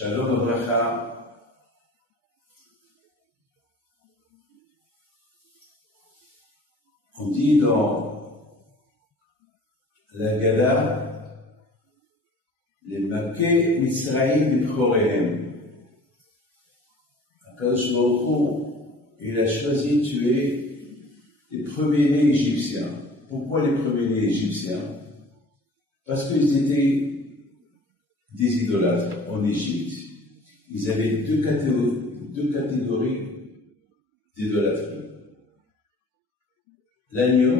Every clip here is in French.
Shalom Abracha. On dit dans la Gada, les Maké Misraïm B'chorehem. Akadosh Baruch Hu, il a choisi de tuer les premiers-nés égyptiens. Pourquoi les premiers-nés égyptiens? Parce qu'ils étaient des idolâtres en Égypte. Ils avaient deux catégories d'idolâtrie. L'agneau,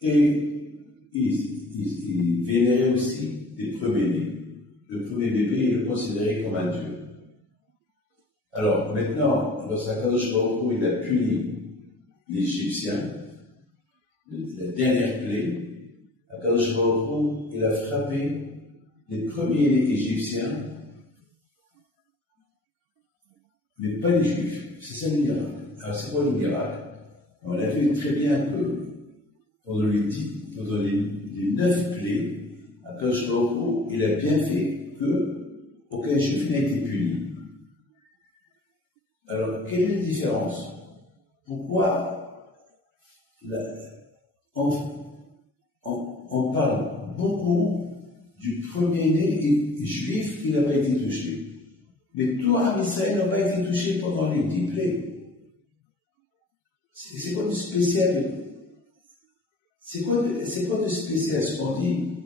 et ils vénéraient aussi les premiers-nés. Le premier bébé, il le considérait comme un dieu. Alors maintenant, lorsqu'Akadosh Baruch Hu, il a puni les Égyptiens, la dernière plaie, Akadosh Baruch Hu, il a frappé les premiers Égyptiens, mais pas les Juifs. C'est ça le miracle. Alors c'est quoi le miracle? On a vu très bien que pendant les 9 plaies, Akadosh Baruch Hu, il a bien fait qu'aucun Juif n'a été puni. Alors, quelle est la différence? Pourquoi on parle beaucoup du premier-né juif qui n'a pas été touché? Mais tout Israël n'a pas été touché pendant les 10 plaies. C'est quoi de spécial? C'est quoi de spécial ce qu'on dit?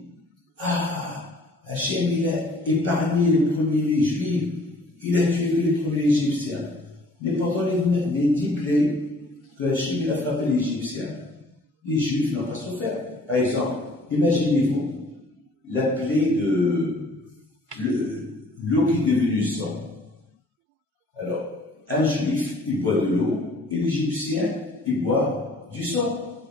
Ah, Hachem, il a épargné les premiers juifs, il a tué les premiers égyptiens. Mais pendant les 10 plaies que Hachem il a frappé les Égyptiens, les Juifs n'ont pas souffert. Par exemple, imaginez-vous la plaie de l'eau qui est devenue sang. Alors, un Juif, il boit de l'eau, et l'Égyptien, il boit du sang.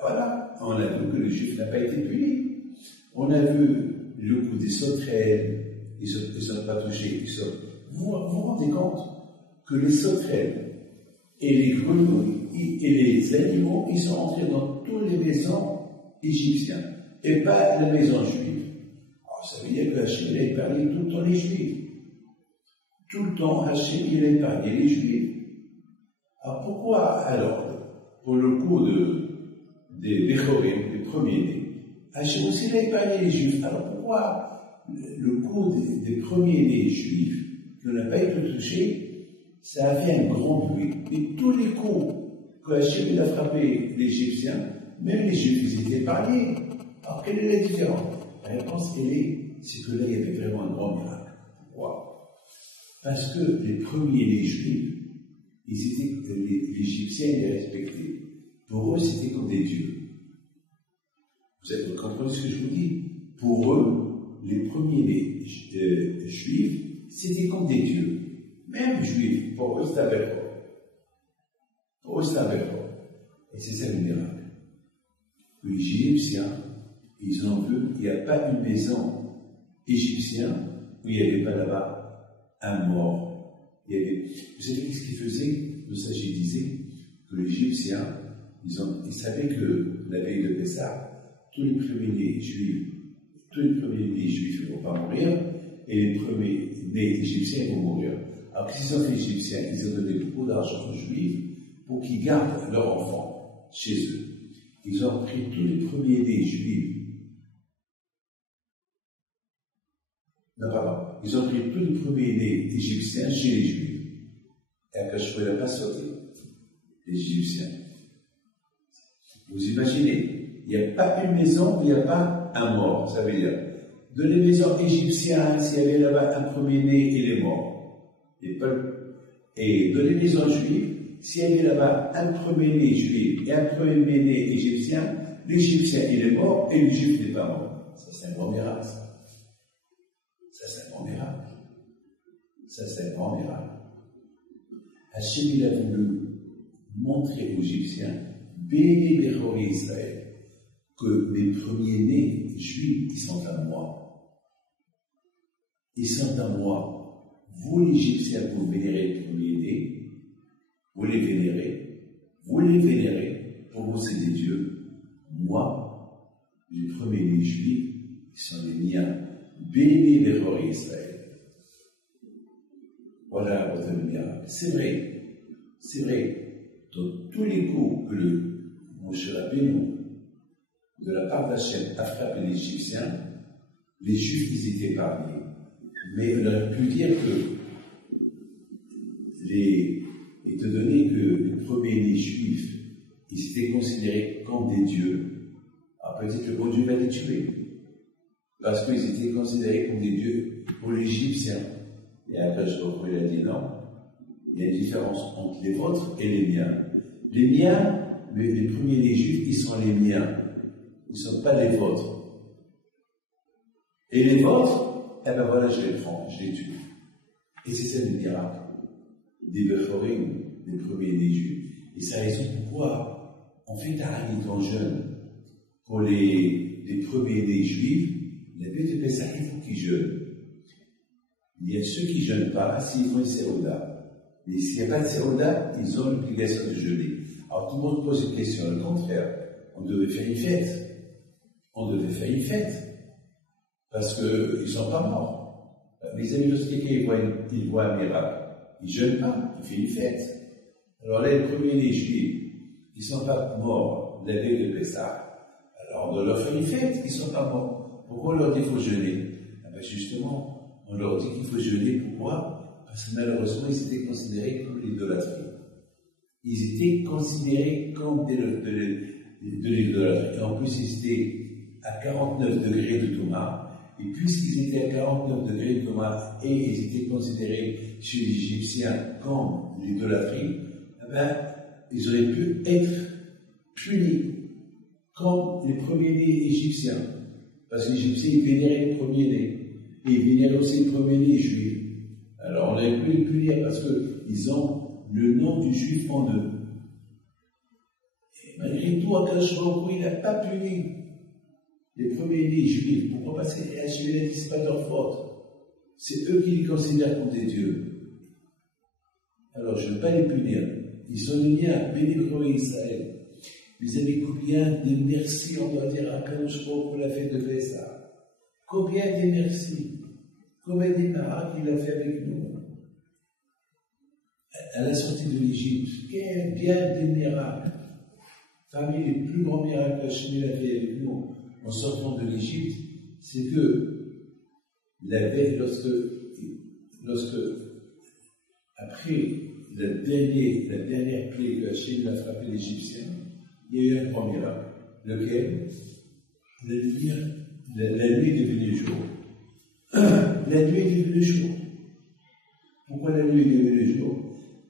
Voilà, on a vu que le Juif n'a pas été puni. On a vu le coup des sauterelles, ils ne sont pas touchés. Vous vous rendez compte que les sauterelles et les grenouilles et les animaux, ils sont entrés dans toutes les maisons égyptiennes et pas la maison juive. Alors ça veut dire que Hachem a épargné tout le temps les juifs. Tout le temps, Hachem il a épargné les juifs. Alors pourquoi alors, pour le coup des Béchorim, des premiers-nés, Hachem aussi a épargné les juifs? Alors pourquoi le coup des premiers-nés juifs qui n'a pas été touché, ça a fait un grand bruit. Et tous les coups que Hachem a frappé les Égyptiens, même les Juifs, ils étaient épargnés. Alors, quelle est la différence? La réponse, c'est que là, il y avait vraiment un grand miracle. Pourquoi? Parce que les premiers Juifs, les Égyptiens, ils les respectaient. Pour eux, c'était comme des dieux. Vous comprenez ce que je vous dis? Pour eux, les premiers Juifs, c'était comme des dieux. Même juifs, pour eux c'est un béro. Pour eux c'est un béro. Et c'est ça le miracle. Les Égyptiens, ils ont vu, il n'y a pas une maison égyptienne où il n'y avait pas là-bas un mort. Vous savez qu'est-ce qu'ils faisaient? Le sage disait que les Égyptiens, ils savaient que la veille de Pessah, tous les premiers-nés juifs ne vont pas mourir, et les premiers-nés égyptiens vont mourir. Alors, qu'est-ce qu'ils ont fait les Égyptiens? Ils ont donné beaucoup d'argent aux Juifs pour qu'ils gardent leurs enfants chez eux. Ils ont pris tous les premiers-nés juifs. Non, pardon. Ils ont pris tous les premiers-nés égyptiens chez les Juifs. Et Akash n'a pas sauté les Égyptiens. Vous imaginez, il n'y a pas une maison où il n'y a pas un mort. Ça veut dire, de les maisons égyptiennes, s'il y avait là-bas un premier-né, il est mort. Et dans les maisons juives, s'il y avait là-bas un premier-né juif et un premier-né égyptien, l'Égyptien il est mort et le Juif n'est pas mort. Ça c'est un grand miracle. Ça c'est un grand miracle. Ça c'est un grand miracle. Hachem il a voulu montrer aux Égyptiens, béni Béchoré Israël, que les premiers-nés juifs, ils sont à moi. Ils sont à moi. Vous, les Égyptiens, vous vénérez les premiers-nés, vous les vénérez, pour vous c'est des dieux. Moi, les premiers-nés juifs, ils sont les miens. béni Béchor Israël. Voilà votre miracle. C'est vrai, c'est vrai. Dans tous les coups que le Moshe Rabbeinu, de la part d'Hachem, a frappé les Égyptiens, les Juifs, ils étaient épargnés. Mais on aurait pu dire que, étant donné que les premiers Juifs, ils étaient considérés comme des dieux, alors peut-être que le bon Dieu va les tuer. Parce qu'ils étaient considérés comme des dieux pour les Égyptiens. Et après, il a dit non, il y a une différence entre les vôtres et les miens. Les miens, les premiers des Juifs, ils sont les miens. Ils ne sont pas les vôtres. Et les vôtres, eh ben voilà, je les prends, je les tue. Et c'est ça le miracle des Bechorim, des premiers des Juifs. Et c'est la raison pourquoi on fait Ta'anit en jeûne. Pour les premiers des Juifs, la fête de Pessah, il faut qu'ils jeûnent. Il y a ceux qui ne jeûnent pas s'ils font une séouda. Mais s'il n'y a pas de séouda, ils ont l'obligation de jeûner. Alors tout le monde pose une question, le contraire. On devait faire une fête. On devait faire une fête. Parce qu'ils ne sont pas morts. Les amis lorsqu'ils voient un miracle, ils ne jeûnent pas, ils font une fête. Alors là, les premiers des Juifs, ils ne sont pas morts la veille de Pessah. Alors on doit leur faire une fête, ils ne sont pas morts. Pourquoi on leur dit qu'il faut jeûner? Ah ben justement, on leur dit qu'il faut jeûner. Pourquoi? Parce que malheureusement, ils étaient considérés comme l'idolâtrie. Ils étaient considérés comme de l'idolâtrie. Et en plus, ils étaient à 49 degrés de Touma. Et puisqu'ils étaient à 49 degrés de Touma et ils étaient considérés chez les Égyptiens comme l'idolâtrie, eh ben, ils auraient pu être punis comme les premiers-nés égyptiens. Parce que les Égyptiens, ils vénéraient les premiers-nés. Et ils vénéraient aussi les premiers-nés juifs. Alors on aurait pu les punir parce qu'ils ont le nom du juif en eux. Et malgré tout, Akadosh Baruch Hu, il n'a pas puni les premiers-nés juifs. Pourquoi? Parce que les Hachem, c'est pas leur faute. C'est eux qui les considèrent comme des dieux. Alors je ne veux pas les punir. Ils sont les miens, béni Béchor Israël. Vous avez combien de merci on doit dire à Kadosh pour la fête de Pessah? Combien de merci? Combien de miracles il a fait avec nous? À la sortie de l'Égypte, bien des miracles. Parmi les plus grands miracles qu'Hachem a fait avec nous en sortant de l'Égypte, c'est que la veille, lorsque après la dernière plaie que Hachem a frappé l'Égyptien, il y a eu un grand miracle. Lequel? La nuit est devenue jour. La nuit est devenue jour. Pourquoi la nuit est devenue jour?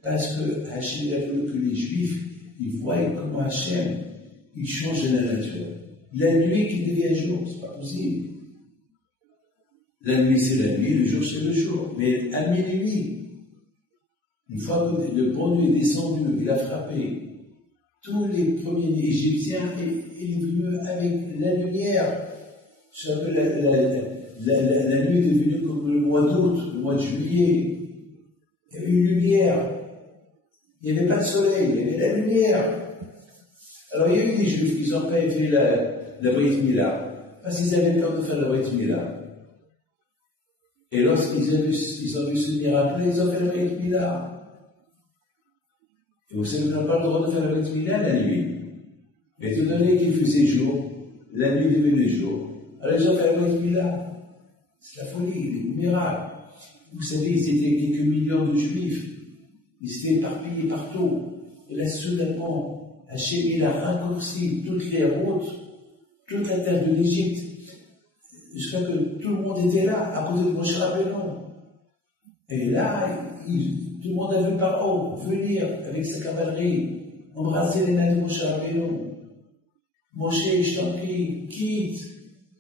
Parce que Hachem a voulu que les Juifs, ils voient comment Hachem, il change de la nature. La nuit qui devient jour, c'est pas possible. La nuit c'est la nuit, le jour c'est le jour. Mais à minuit, une fois que le bon Dieu est descendu, il a frappé tous les premiers Égyptiens, il est venu avec la lumière. La nuit est devenue comme le mois d'août, le mois de juillet. Il y avait une lumière. Il n'y avait pas de soleil, il y avait la lumière. Alors il y a eu des Juifs qui n'ont pas fait la Brit Mila, parce qu'ils avaient peur de faire la Brit Mila. Et lorsqu'ils ont vu ce miracle, ils ont fait la Brit Mila. Et vous savez qu'on n'a pas le droit de faire la Brit Mila la nuit. Mais étant donné qu'il faisait jour, la nuit devenait jour. Alors ils ont fait la Brit Mila. C'est la folie, des miracles. Vous savez, ils étaient quelques millions de Juifs. Ils étaient éparpillés partout. Et là, soudainement, Hachem, il a raccourci toutes les routes, toute la terre de l'Égypte, jusqu'à que tout le monde était là, à cause de Moshe Rabbeinu. Et là, tout le monde a vu Paro venir avec sa cavalerie, embrasser les mains de Moshe Rabbeinu. Moshe, je t'en prie, quitte,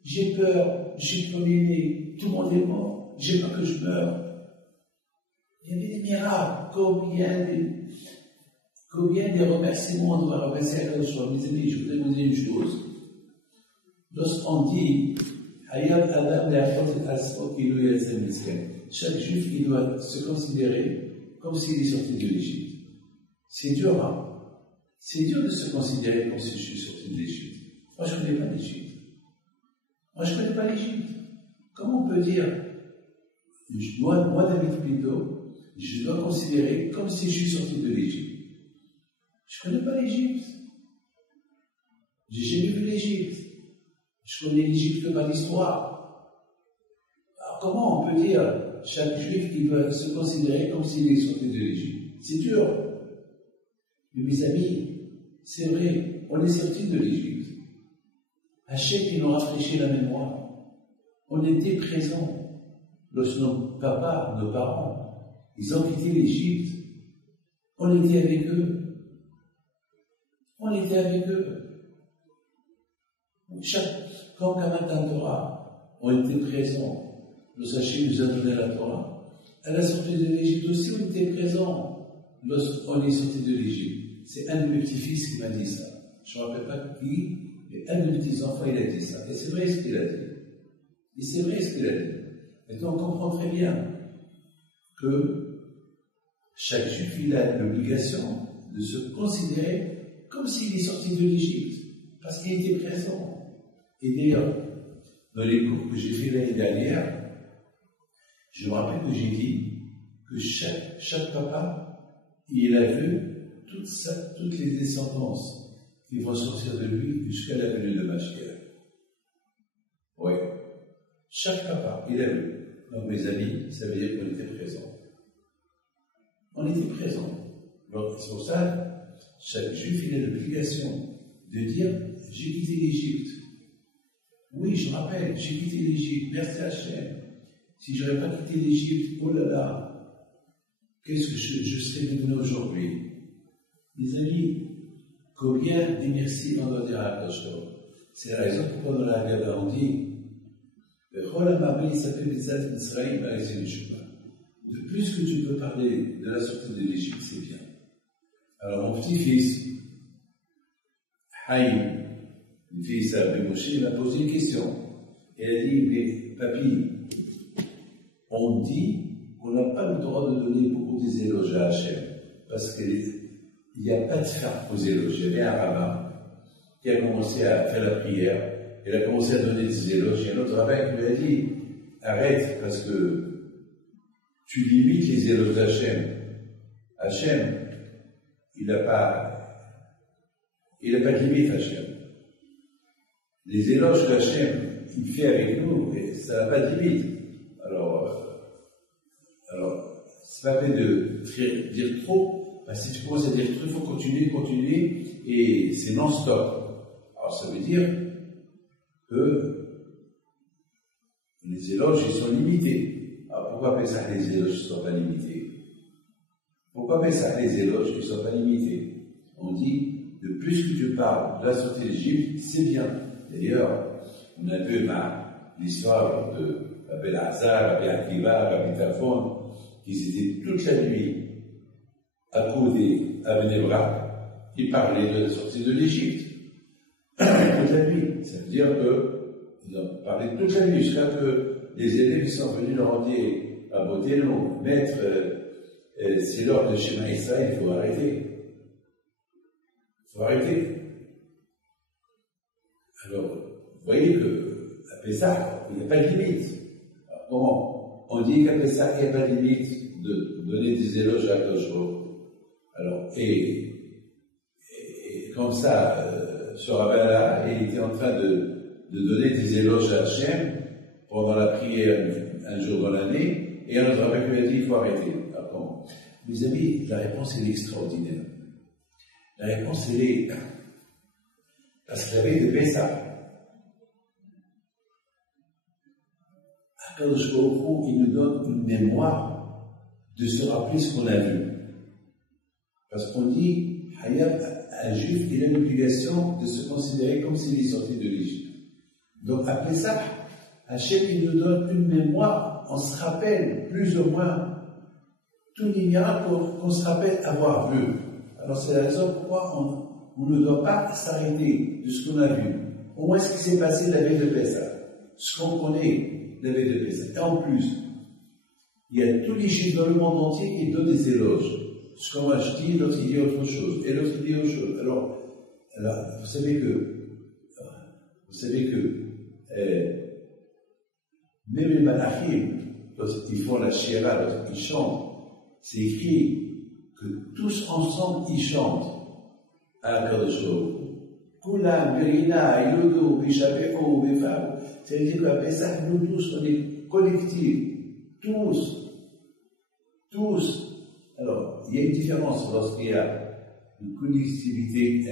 j'ai peur, je suis le premier-né, tout le monde est mort, j'ai peur que je meure. Il y avait des miracles, combien de remerciements on doit remercier à Kadosh Baruch Hu. Mes amis, je voudrais vous dire une chose. Lorsqu'on dit Hayab Adam le'achot et asfot kilu yelzem misken, chaque juif il doit se considérer comme s'il est sorti de l'Égypte. C'est dur, hein? C'est dur de se considérer comme si je suis sorti de l'Égypte. Moi, je ne connais pas l'Égypte. Comment on peut dire, moi David Pinto, je dois considérer comme si je suis sorti de l'Égypte. Je ne connais pas l'Égypte. J'ai jamais vu l'Égypte. Je connais l'Égypte que par l'histoire. Alors comment on peut dire chaque juif qui doit se considérer comme s'il est sorti de l'Égypte? C'est dur. Mais mes amis, c'est vrai, on est sorti de l'Égypte. Hachem qui nous rafraîchit la mémoire. On était présents. Lorsque nos papas, nos parents, ils ont quitté l'Égypte, on était avec eux. On était avec eux. Quand Kamatan Torah, on était présents. Le Hachem nous a donné la Torah. À la sortie de l'Égypte aussi, on était présents. Lorsqu'on est sorti de l'Égypte. C'est un de mes petits-fils qui m'a dit ça. Je ne me rappelle pas qui, mais un de mes petits-enfants, il a dit ça. Et c'est vrai ce qu'il a dit. Et c'est vrai ce qu'il a dit. Maintenant, on comprend très bien que chaque juif, il a l'obligation de se considérer comme s'il est sorti de l'Égypte. Parce qu'il était présent. Et d'ailleurs, dans les cours que j'ai fait l'année dernière, je me rappelle que j'ai dit que chaque papa, il a vu toutes les descendances qui vont sortir de lui jusqu'à la venue de Mashiach. Oui. Chaque papa, il a vu. Donc mes amis, ça veut dire qu'on était présents. On était présents. Donc c'est pour ça, chaque juif, il a l'obligation de dire, j'ai quitté l'Égypte. Oui, je me rappelle, j'ai quitté l'Égypte, merci Hachem. Si je n'aurais pas quitté l'Égypte, oh là là, qu'est-ce que je serais devenu aujourd'hui? Mes amis, combien de merci on doit dire à Hachem? C'est la raison pourquoi dans la Haggadah on dit de plus que tu peux parler de la sortie de l'Égypte, c'est bien. Alors mon petit-fils, Haïm, le fils de Moshe, il m'a posé une question. Il a dit, mais papy, on dit qu'on n'a pas le droit de donner beaucoup des éloges à Hachem, parce qu'il n'y a pas de fin aux éloges. Il y avait un rabbin qui a commencé à faire la prière, il a commencé à donner des éloges, et un autre rabbin qui lui a dit, arrête, parce que tu limites les éloges d'Hachem. Hachem, il n'a pas de limite, Hachem. Les éloges qu'Hachem il fait avec nous, et ça n'a pas de limite. Alors c'est pas peine de dire trop, parce que si tu commences à dire trop, il faut continuer, et c'est non-stop. Alors ça veut dire que les éloges, ils sont limités. Alors pourquoi appeler ça les éloges ne sont pas limités? Pourquoi appeler ça les éloges ne sont pas limités? On dit, de plus que tu parles de la sortie d'Égypte, c'est bien. D'ailleurs, on a vu l'histoire de Rabbi Lazare, Rabbi Akiva, Rabbi Tafon, qui étaient toute la nuit accoudés à Bnei-Brak, qui parlaient de la sortie de l'Égypte. Toute la nuit. Ça veut dire qu'ils ont parlé toute la nuit, jusqu'à que les élèves qui sont venus leur ont dit, à Boteno, maître, c'est l'heure de Shema Israël, il faut arrêter. Il faut arrêter. Alors, vous voyez qu'à Pessah, il n'y a pas de limite. Alors, comment? On dit qu'à Pessah, il n'y a pas de limite de donner des éloges à Koshro. Alors, et comme ça, ce rabbin-là, il était en train de donner des éloges à Hachem pendant la prière un jour dans l'année, et un autre rabbin lui a dit, il faut arrêter. Alors, comment? Mes amis, la réponse, elle est extraordinaire. La réponse, elle est parce que la veille de Pessah, Akadosh Baruch Hu, il nous donne une mémoire de se rappeler ce qu'on a vu. Parce qu'on dit, un juif, il a l'obligation de se considérer comme s'il est sorti de l'Égypte. Donc, à Pessah, Hachem, il nous donne une mémoire, on se rappelle plus ou moins tous les miracles qu'on se rappelle avoir vu. Alors, c'est la raison pourquoi on ne doit pas s'arrêter de ce qu'on a vu. Au moins ce qui s'est passé la veille de Pessah, ce qu'on connaît la veille de Pessah. Et en plus, il y a tous les juifs dans le monde entier qui donnent des éloges. Ce que moi je dis, l'autre il dit autre chose, et l'autre dit autre chose. Alors vous savez que Même les malachim, lorsqu'ils font la shira, lorsqu'ils chantent, c'est écrit que tous ensemble ils chantent à Akadosh Baruch Hu. Kulam, Verina, Ilodo, Bishabeho, Befab. C'est-à-dire qu'à Pessah, nous tous, on est collectifs. Tous. Alors, il y a une différence lorsqu'il y a une collectivité,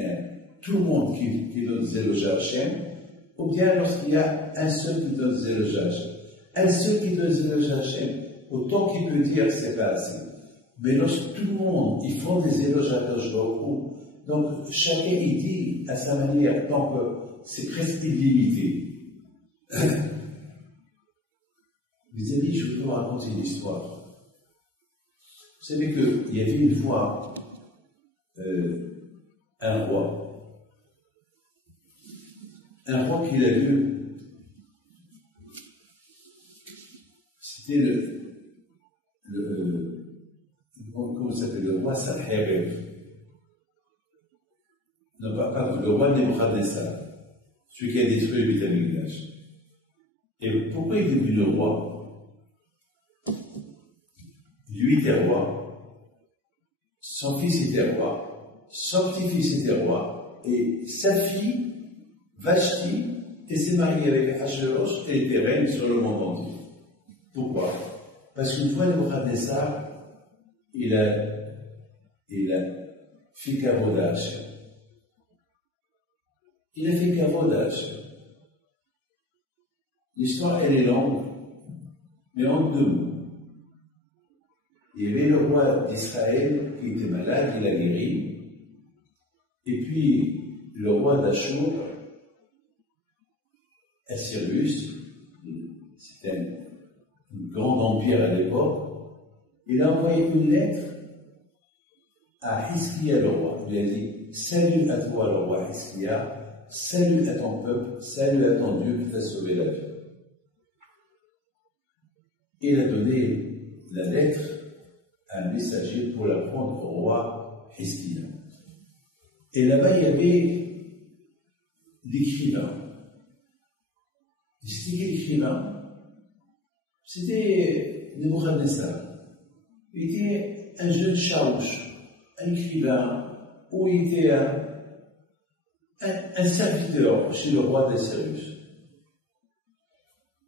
tout le monde qui donne des éloges à Hachem, ou bien lorsqu'il y a un seul qui donne des éloges à Hachem. Un seul qui donne des éloges à Hachem, autant qu'il peut dire que c'est pas assez. Mais lorsque tout le monde, ils font des éloges à Akadosh Baruch Hu, donc chacun il dit à sa manière, tant que c'est presque illimité. Mes amis, je vais vous raconter une histoire. Vous savez qu'il y avait une fois un roi qu'il a vu, c'était comment ça s'appelle, le roi Sanherib. Non, pas le roi Nebuchadnezzar, celui qui a détruit le Beth Amikdash. Et pourquoi il est devenu le roi? Lui était roi, son fils était roi, son petit-fils était roi, et sa fille, Vashti, elle s'est mariée avec Achashverosh et était reine sur le monde entier. Pourquoi? Parce qu'une fois, Nebuchadnezzar, il a fait kavod à Hachem. Il a fait kavod à Hachem. L'histoire, elle est longue, mais en deux mots. Il y avait le roi d'Israël qui était malade, il a guéri. Et puis, le roi d'Achour, Assyrus, c'était un grand empire à l'époque, il a envoyé une lettre à Hiskia le roi. Il a dit, salut à toi le roi Hiskia, salut à ton peuple, salut à ton Dieu qui t'a sauvé la vie. Il a donné la lettre à un messager pour la prendre au roi Hiskia. Et là-bas, il y avait l'écrivain. C'était quel écrivain? C'était Nebuchadnezzar. Il était un jeune chaouche, un écrivain, ou il était un serviteur chez le roi d'Assyrus.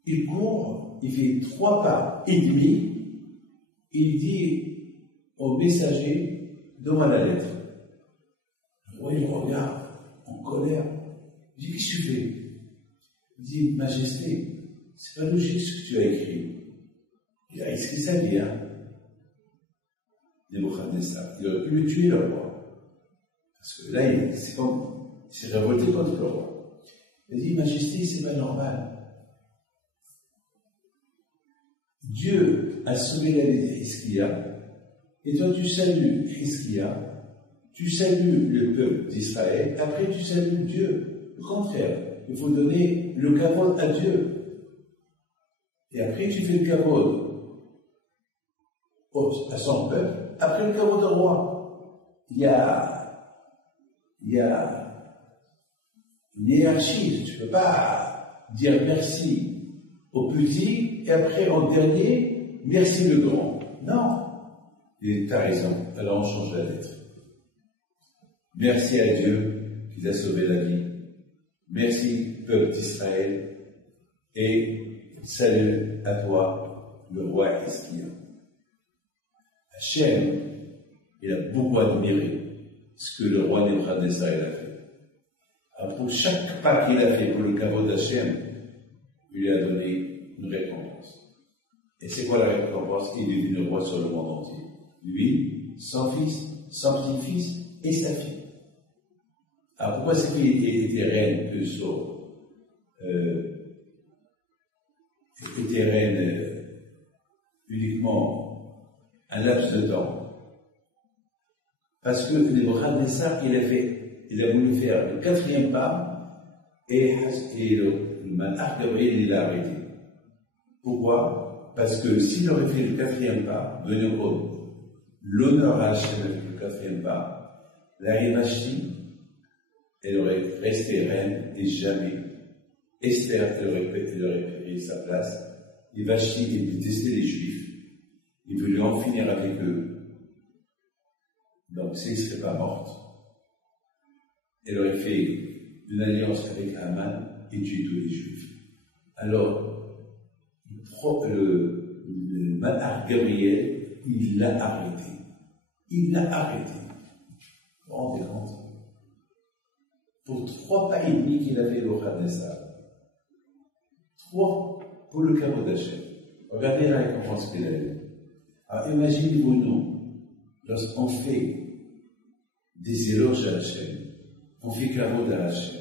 Il court, il fait 3 pas et demi, il dit au messager, donne-moi la lettre. Le roi, il regarde, en colère. Il dit, qu'est-ce que tu fais? Il dit, Majesté, c'est pas logique ce que tu as écrit. Il a écrit ça bien. Nebuchadnezzar, il aurait pu le tuer, le roi. Parce que là, il s'est révolté contre le roi. Il a dit, Majesté, c'est pas normal. Dieu a sauvé la vie d'Hiskia, et toi tu salues Hiskia, tu salues le peuple d'Israël, après tu salues Dieu. Le contraire, il faut donner le kavod à Dieu. Et après tu fais le kavod à son peuple, après le kavod au roi. Il y a une hiérarchie, tu ne peux pas dire merci au petit, et après, en dernier, merci le grand. Non. Et tu as raison, alors on change la lettre. Merci à Dieu qui t'a sauvé la vie. Merci, peuple d'Israël. Et salut à toi, le roi Hiskia. Hachem, il a beaucoup admiré ce que le roi Nebuchadnezzar a fait. Alors, pour chaque pas qu'il a fait pour le kavod d'Hachem, il lui a donné une récompense. Et c'est quoi la récompense? Il est devenu roi sur le monde entier. Lui, son fils, son petit-fils et sa fille. Alors pourquoi c'est qu'il était reine que sur était reine uniquement un laps de temps? Parce que Nebuchadnezzar, il a voulu faire le 4e pas et le malach Gabriel, il l'a arrêté. Pourquoi? Parce que s'il aurait fait le 4e pas, donné au compte l'honneur à Hachem avec le 4e pas, la Vashti, elle aurait resté reine et jamais. Esther, elle aurait pris sa place Et Vashti, il détestait les Juifs. Il voulait en finir avec eux. Donc, s'ils ne seraient pas mortes, elle aurait fait une alliance avec Haman et tué tous les Juifs. Alors, le Malach Gabriel, il l'a arrêté. Il l'a arrêté. Vous vous rendez compte? Pour 3 pas et demi qu'il avait le Khanessa. 3 pour le caveau d'Hachem. Regardez la récompense qu'il a eue. Alors imaginez-vous, nous, lorsqu'on fait des éloges à Hachem, on fait caveau à Hachem,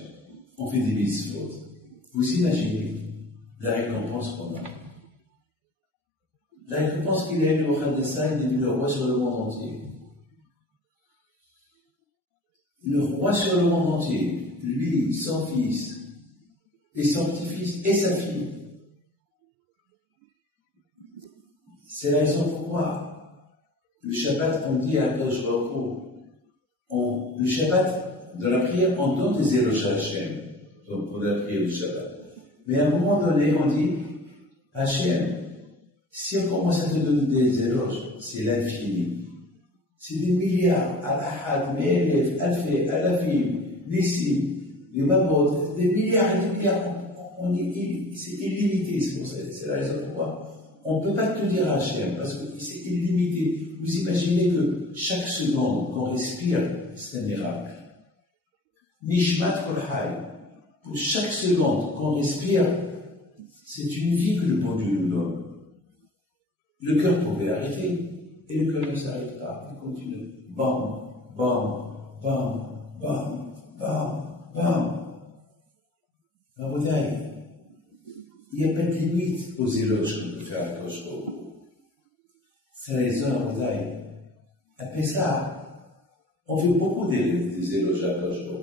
on fait des mitzvot. Vous imaginez la récompense qu'on a. La récompense qu'il a eue au Khanessa, il est devenu le roi sur le monde entier. Le roi sur le monde entier, lui, son fils, et son petit-fils, et sa fille. C'est la raison pourquoi le Shabbat, on dit à Akadosh Baruch Hu, le Shabbat, dans la prière, on donne des éloges à Hachem, pour la prière du Shabbat. Mais à un moment donné, on dit, Hachem, si on commence à te donner des éloges, c'est l'infini. C'est des milliards, al-ahad, me'elef, alfé, alafim, nissim, les mamot, des milliards et des milliards. C'est illimité, c'est pour ça, c'est la raison pourquoi. On ne peut pas tout dire à Hachem, parce que c'est illimité. Vous imaginez que chaque seconde qu'on respire, c'est un miracle. Nishmat kol hay. Pour chaque seconde qu'on respire, c'est une vie que le bon Dieu nous donne. Le cœur pouvait arrêter, et le cœur ne s'arrête pas, il continue. Bam, bam, bam, bam, bam, bam. La bouteille. Il n'y a pas de limite aux éloges qu'on peut faire à Koshko. C'est la raison à bouteille. Après ça, on fait beaucoup des éloges à Koshko.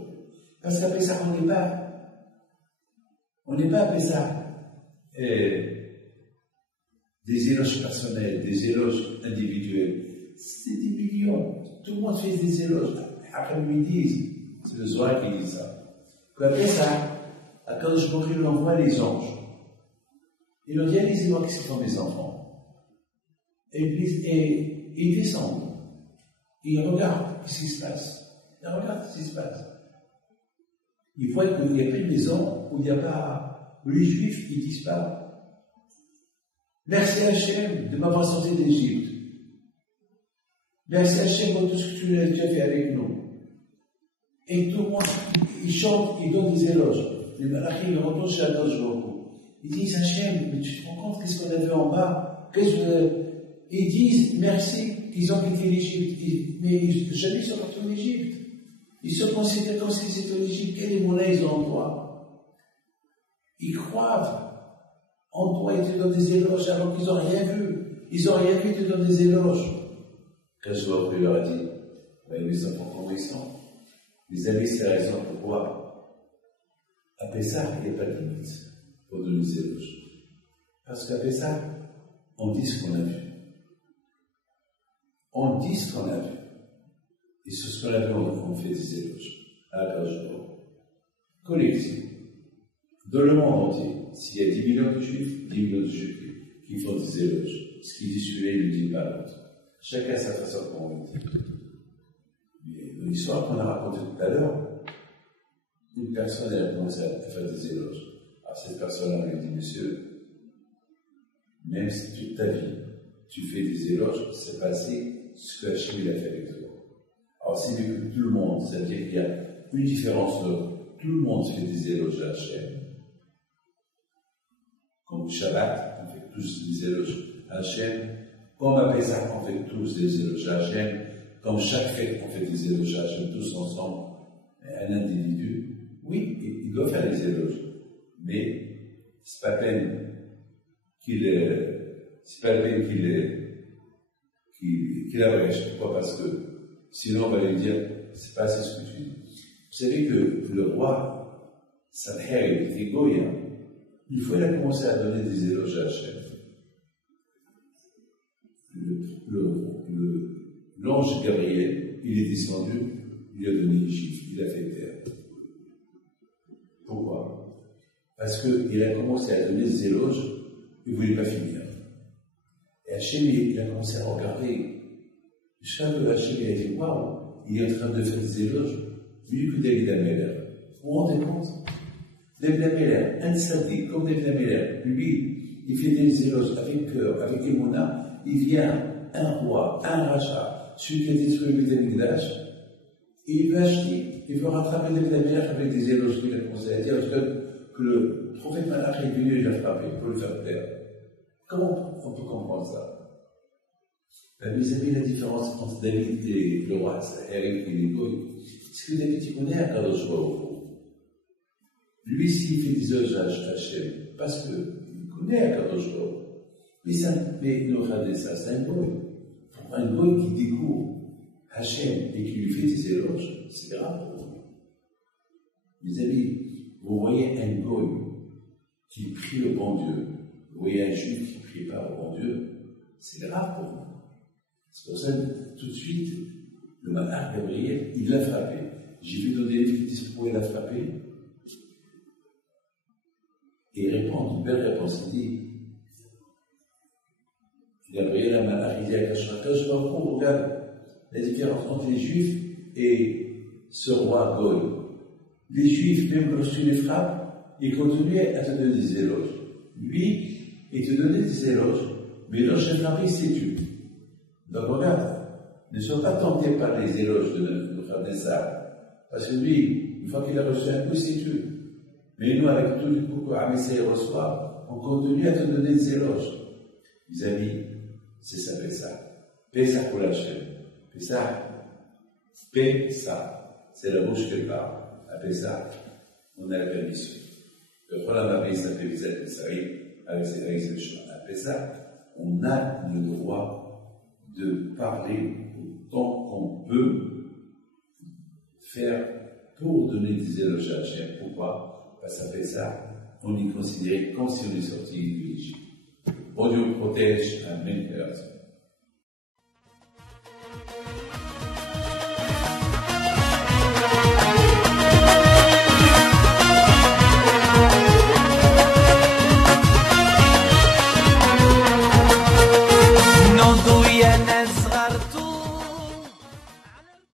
Parce qu'après ça, on n'est pas après ça. Des éloges personnels, des éloges individuels. C'est des millions. Tout le monde fait des éloges. Après, ils disent, c'est le Zohar qui dit ça. Puis après ça, Akadosh Baruch Hu envoie les anges. Ils leur disent, allez-y voir qu'est-ce qu'ils font mes enfants. Et ils descendent. Ils regardent ce qui se passe. Ils regardent ce qui se passe. Ils voient qu'il n'y a plus de maison où il n'y a pas, où les Juifs, ils disent pas, merci Hachem de m'avoir sorti d'Égypte. Merci Hachem pour tout ce que tu as déjà fait avec nous. Et tout le monde, ils chantent, ils donnent des éloges. Les malachim, ils retournent chez Akadosh Baruch Hu. Ils disent Hachem, mais tu te rends compte qu'est-ce qu'on a fait en bas? Ils disent merci, ils ont quitté l'Égypte. Mais jamais ils sont partis en Égypte. Ils se considèrent comme s'ils étaient en Égypte. Quelle monnaie ils ont en toi? Ils croient. En toi, ils te donnent des éloges alors qu'ils n'ont rien vu. Ils n'ont rien vu, ils te donnent des éloges. Quand je vois que leur a dit, voyez mes enfants comment ils sont. Les amis, c'est la raison pourquoi. Après ça, il n'y a pas de limite pour donner des éloges. Parce qu'après ça, on dit ce qu'on a vu. On dit ce qu'on a vu. Et sur ce qu'on a vu, on fait des éloges. À la page collectif. Dans le monde entier, s'il y a 10 millions de juifs, 10 millions de juifs qui font des éloges. Ce qui dit celui-là, il ne dit pas l'autre. Chacun a sa façon de dire. Mais l'histoire qu'on a racontée tout à l'heure, une personne elle a commencé à faire des éloges. Alors cette personne-là lui dit, monsieur, même si toute ta vie tu fais des éloges, c'est passé ce que Hachem il a fait avec toi. Alors c'est mieux que tout le monde, c'est-à-dire qu'il y a une différence de tout le monde fait des éloges à Hachem. Comme Shabbat, on fait tous des éloges à Hachem. Comme à Pessah, on fait tous des éloges à Hachem. Comme chaque fête, on fait des éloges à Hachem, tous ensemble. Un individu, oui, il doit faire des éloges. Mais c'est pas peine qu'il abrège. Pourquoi? Parce que sinon on va lui dire, c'est pas assez ce que tu dis. Vous savez que le roi, Sanherib, il était goyen. Une fois, il a commencé à donner des éloges à Hachem. L'ange Gabriel, il est descendu, il a donné les chiffres, il a fait taire. Pourquoi? Parce qu'il a commencé à donner des éloges il ne voulait pas finir. Et Hachem, il a commencé à regarder. Chaque Hachem, il a dit, waouh, il est en train de faire des éloges, mieux que David Ameller. Vous vous rendez compte? David Ameller, un sadique comme David Ameller, lui, il fait des éloges avec cœur, avec émouna, il vient un roi, un rachat, celui qui a détruit le Beth Amikdash, et il veut acheter, il veut rattraper David Ameller avec des éloges qu'il a commencé à dire, que le prophète Malach est venu et l'a frappé pour le faire taire. Comment on peut comprendre ça? Ben, mes amis, la différence entre David et le roi Eric et les Goy, c'est que David, il connaît Akadosh Baruch Hu. Lui, s'il fait des éloges à Hachem, parce qu'il connaît Akadosh Baruch Hu. Mais nous regardez ça, c'est un Goy. Pour un Goy qui découvre Hachem et qui lui fait des éloges, c'est grave pour lui. Mes amis, vous voyez un Goy qui prie au bon Dieu, vous voyez un juif qui ne prie pas au bon Dieu, c'est grave pour vous. C'est pour ça que tout de suite, le malach Gabriel, il l'a frappé. J'ai vu dans des livres qui disent pourquoi il l'a frappé. Et il répond, une belle réponse, il dit, Gabriel, un malach, il dit à Kash, regarde la différence entre les juifs et ce roi Goy. Les juifs, même lorsque tu les frappes, ils continuaient à te donner des éloges. Lui, il te donnait des éloges, mais lorsque j'ai frappé, c'est tu. Donc regarde, ne sois pas tenté par les éloges de frère Nessar, parce que lui, une fois qu'il a reçu un coup, c'est tu. Mais nous, avec tout le coup qu'Amessé reçoit, on continue à te donner des éloges. Mes amis, c'est ça, Pessah. Pessah pour la chaîne. Pessah, c'est la bouche qui parle. À Pessah, on a la permission. Le Cholam Abé s'appelle Vizet Pessarim, avec ses chemins. À Pessah, on a le droit de parler autant qu'on peut faire pour donner des éloges à Hachem. Pourquoi? Parce qu'à Pessah, on est considéré comme si on est sorti de l'Égypte. Bon Dieu protège, Amen.